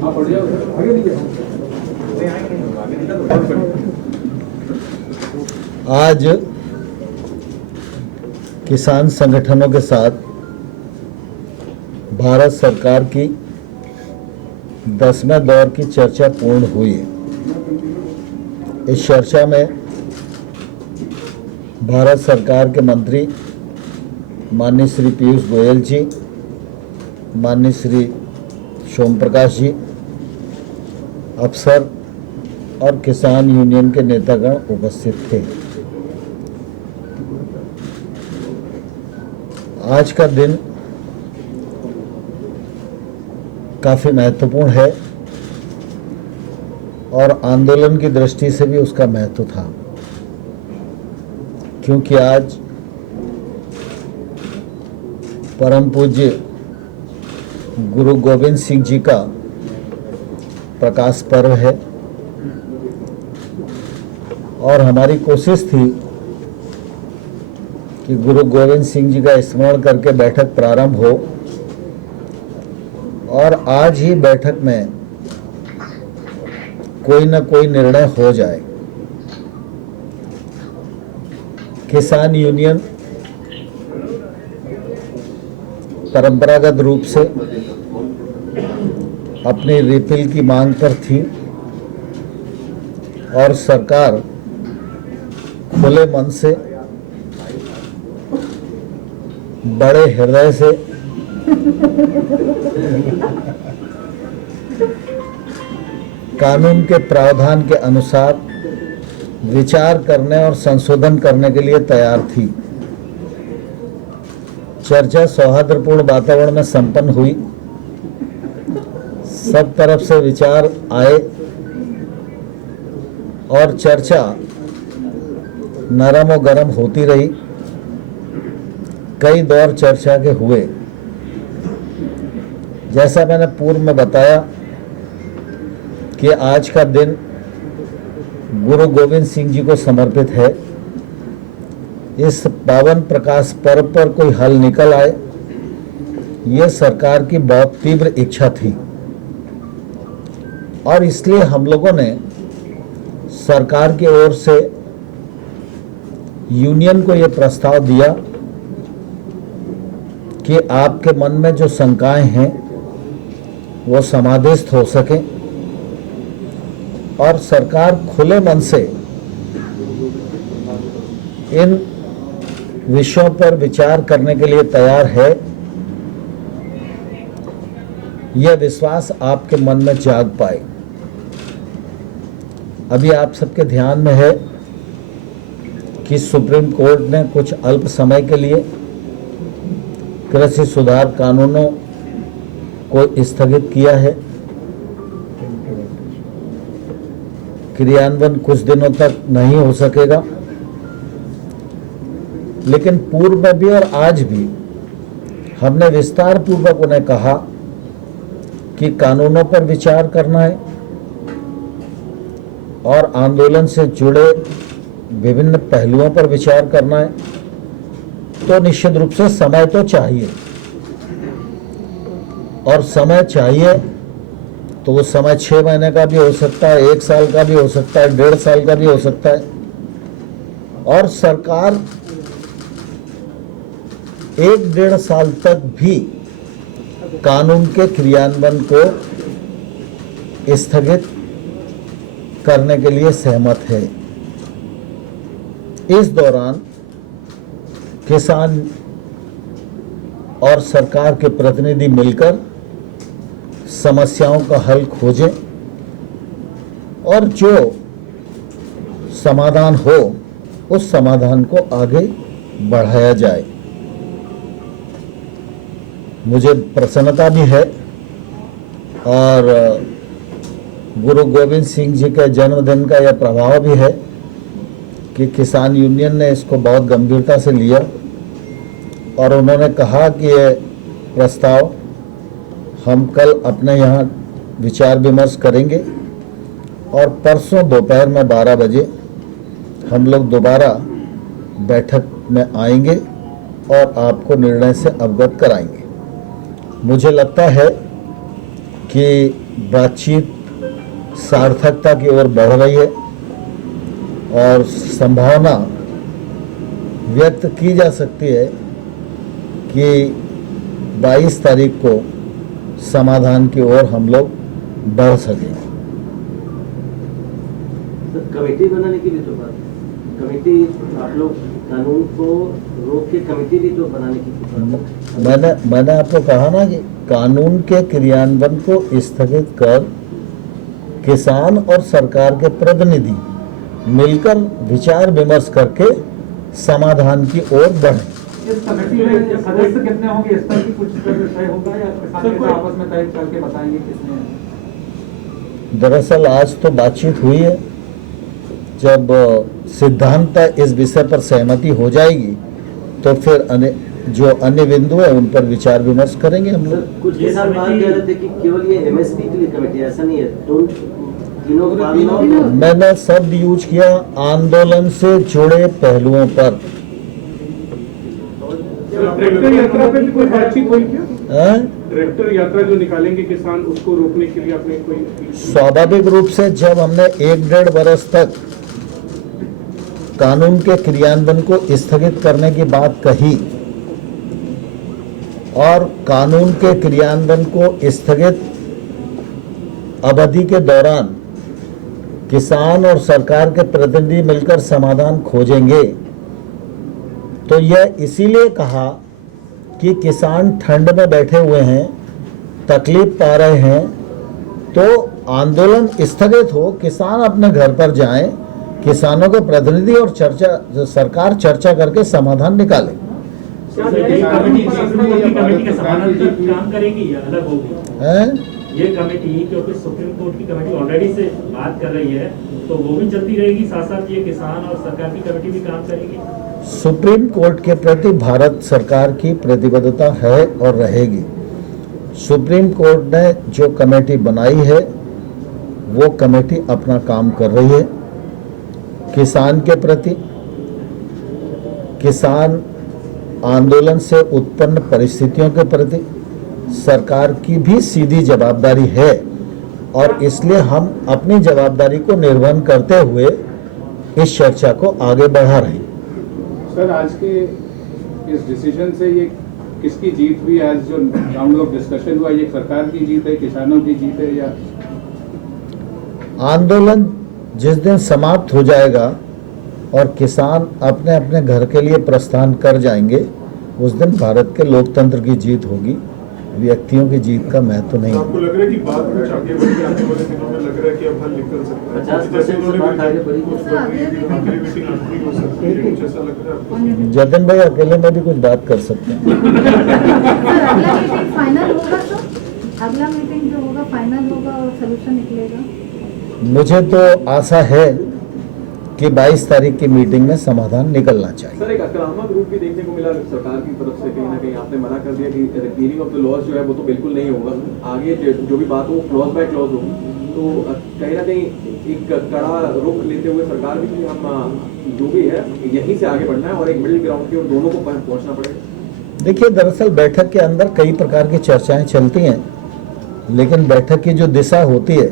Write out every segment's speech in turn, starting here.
आज किसान संगठनों के साथ भारत सरकार की 10वें दौर की चर्चा पूर्ण हुई है। इस चर्चा में भारत सरकार के मंत्री माननीय श्री पीयूष गोयल जी, माननीय श्री सोम प्रकाश जी, अफसर और किसान यूनियन के नेतागण उपस्थित थे। आज का दिन काफ़ी महत्वपूर्ण है और आंदोलन की दृष्टि से भी उसका महत्व था, क्योंकि आज परम पूज्य गुरु गोविंद सिंह जी का प्रकाश पर्व है और हमारी कोशिश थी कि गुरु गोविंद सिंह जी का स्मरण करके बैठक प्रारंभ हो और आज ही बैठक में कोई न कोई निर्णय हो जाए। किसान यूनियन परंपरागत रूप से अपनी रिपील की मांग पर थी और सरकार खुले मन से, बड़े हृदय से कानून के प्रावधान के अनुसार विचार करने और संशोधन करने के लिए तैयार थी। चर्चा सौहार्दपूर्ण वातावरण में संपन्न हुई। सब तरफ से विचार आए और चर्चा नरम और गरम होती रही। कई दौर चर्चा के हुए। जैसा मैंने पूर्व में बताया कि आज का दिन गुरु गोविंद सिंह जी को समर्पित है। इस पावन प्रकाश पर्व पर कोई हल निकल आए, ये सरकार की बहुत तीव्र इच्छा थी और इसलिए हम लोगों ने सरकार की ओर से यूनियन को ये प्रस्ताव दिया कि आपके मन में जो शंकाएं हैं वो समाधिस्थ हो सके और सरकार खुले मन से इन विषयों पर विचार करने के लिए तैयार है। यह विश्वास आपके मन में जाग पाए। अभी आप सबके ध्यान में है कि सुप्रीम कोर्ट ने कुछ अल्प समय के लिए कृषि सुधार कानूनों को स्थगित किया है। क्रियान्वयन कुछ दिनों तक नहीं हो सकेगा, लेकिन पूर्व में भी और आज भी हमने विस्तार पूर्वक उन्हें कहा कि कानूनों पर विचार करना है और आंदोलन से जुड़े विभिन्न पहलुओं पर विचार करना है, तो निश्चित रूप से समय तो चाहिए और समय चाहिए तो वो समय 6 महीने का भी हो सकता है, 1 साल का भी हो सकता है, 1.5 साल का भी हो सकता है और सरकार 1-1.5 साल तक भी कानून के क्रियान्वयन को स्थगित करने के लिए सहमत है। इस दौरान किसान और सरकार के प्रतिनिधि मिलकर समस्याओं का हल खोजें और जो समाधान हो उस समाधान को आगे बढ़ाया जाए। मुझे प्रसन्नता भी है और गुरु गोविंद सिंह जी के जन्मदिन का यह प्रभाव भी है कि किसान यूनियन ने इसको बहुत गंभीरता से लिया और उन्होंने कहा कि ये प्रस्ताव हम कल अपने यहाँ विचार विमर्श करेंगे और परसों दोपहर में 12 बजे हम लोग दोबारा बैठक में आएंगे और आपको निर्णय से अवगत कराएंगे। मुझे लगता है कि बातचीत सार्थकता की ओर बढ़ रही है और संभावना व्यक्त की जा सकती है कि 22 तारीख को समाधान की ओर हम लोग बढ़ सकें। सर, कमेटी बनाने की भी तो बात, कमेटी आप लोग कानून को रोक के कमेटी भी तो बनाने की बात है। मैंने आपको कहा ना कि कानून के क्रियान्वयन को स्थगित कर किसान और सरकार के प्रतिनिधि मिलकर विचार विमर्श करके समाधान की ओर बढ़े। इस कमेटी में सदस्य कितने होंगे, इस पर भी कुछ तय होगा या किसान नेता आपस में तय करके बताएंगे किसने? दरअसल आज तो बातचीत हुई है, जब सिद्धांत इस विषय पर सहमति हो जाएगी तो फिर जो अन्य बिंदु है उन पर विचार विमर्श करेंगे हम लोग। कुछ किसान बात कह रहे थे कि केवल ये एमएसपी के लिए कमेटी, ऐसा नहीं है, तीनों मैंने शब्द यूज किया आंदोलन से जुड़े पहलुओं पर। ट्रैक्टर यात्रा पे भी कोई बातचीत हुई क्या? ट्रैक्टर यात्रा जो निकालेंगे किसान, उसको रोकने के लिए आपने कोई? स्वाभाविक रूप से जब हमने 1-1.5 वर्ष तक कानून के क्रियान्वयन को स्थगित करने की बात कही और कानून के क्रियान्वयन को स्थगित अवधि के दौरान किसान और सरकार के प्रतिनिधि मिलकर समाधान खोजेंगे, तो यह इसीलिए कहा कि किसान ठंड में बैठे हुए हैं, तकलीफ पा रहे हैं, तो आंदोलन स्थगित हो, किसान अपने घर पर जाएं, किसानों के प्रतिनिधि और सरकार चर्चा करके समाधान निकाले। कमेटी का समाधान काम करेगी या अलग होगी? ये कमेटी, क्योंकि सुप्रीम कोर्ट की कमेटी ऑलरेडी से बात कर रही है, तो वो भी चलती रहेगी, साथ साथ ये किसान और सरकार की कमेटी भी काम करेगी। सुप्रीम कोर्ट के प्रति भारत सरकार की प्रतिबद्धता है और रहेगी। सुप्रीम कोर्ट ने जो कमेटी बनाई है वो कमेटी अपना काम कर रही है। किसान के प्रति, किसान आंदोलन से उत्पन्न परिस्थितियों के प्रति सरकार की भी सीधी जवाबदारी है और इसलिए हम अपनी जवाबदारी को निर्वहन करते हुए इस चर्चा को आगे बढ़ा रहे हैं। सर, आज के इस डिसीजन से ये किसकी जीत हुई? आज जो राउंड ऑफ डिस्कशन हुआ, ये सरकार की जीत है, किसानों की जीत है, या आंदोलन जिस दिन समाप्त हो जाएगा और किसान अपने अपने घर के लिए प्रस्थान कर जाएंगे, उस दिन भारत के लोकतंत्र की जीत होगी, व्यक्तियों की जीत का महत्व नहीं। आपको लग रहा है कि बात कुछ आगे बढ़ी, आने वाले दिनों में लग रहा है कि अब हल निकल सकता है? 50% से बात आगे बढ़ी। जतिन भाई अकेले में भी कुछ बात कर सकते हैं। अगला मीटिंग फाइनल होगा तो अगला मीटिंग जो होगा फाइनल होगा और सोल्यूशन निकलेगा। मुझे तो आशा है कि 22 तारीख की मीटिंग में समाधान निकलना चाहिए। सर, एक आक्रामक रूप भी देखने को मिला सरकार की तरफ से, कहीं ना कहीं आपने मना कर दिया कि रिपीलिंग ऑफ द लॉज जो है वो तो बिल्कुल नहीं होगा, आगे जो भी बात हो क्लॉज बाय क्लॉज होगी, तो कहीं ना कहीं एक कड़ा रुख लेते हुए सरकार भी कि हम जो भी है यहीं से आगे बढ़ना है और एक मिडिल ग्राउंड की ओर दोनों को पहुंचना पड़ेगा। देखिए, दरअसल बैठक के अंदर कई प्रकार की चर्चाएं चलती हैं, लेकिन बैठक की जो दिशा होती है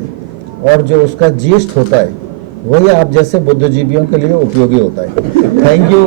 और जो उसका जीस्ट होता है वही आप जैसे बुद्धिजीवियों के लिए उपयोगी होता है। Thank you.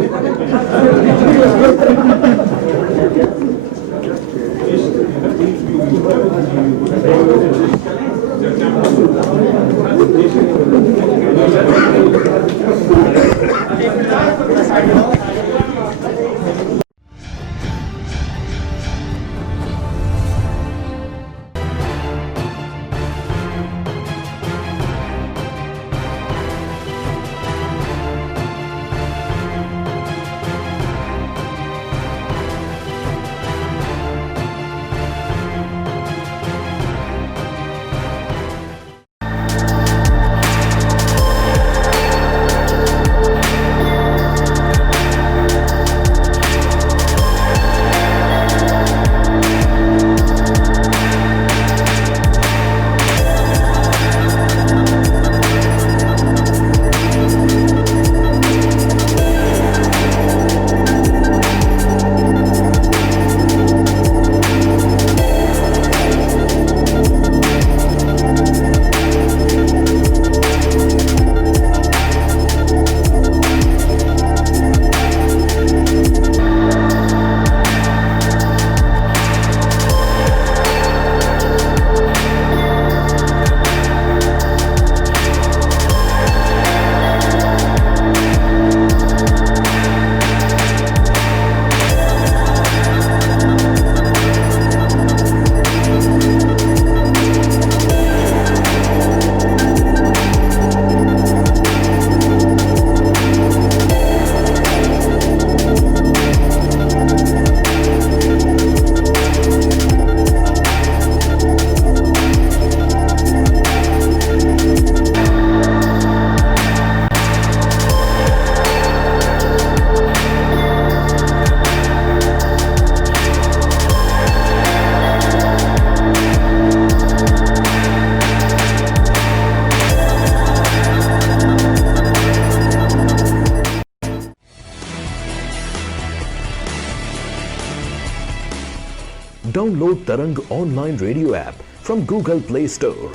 Download Tarang online radio app from Google Play Store.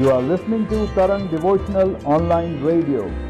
You are listening to Tarang Devotional Online Radio.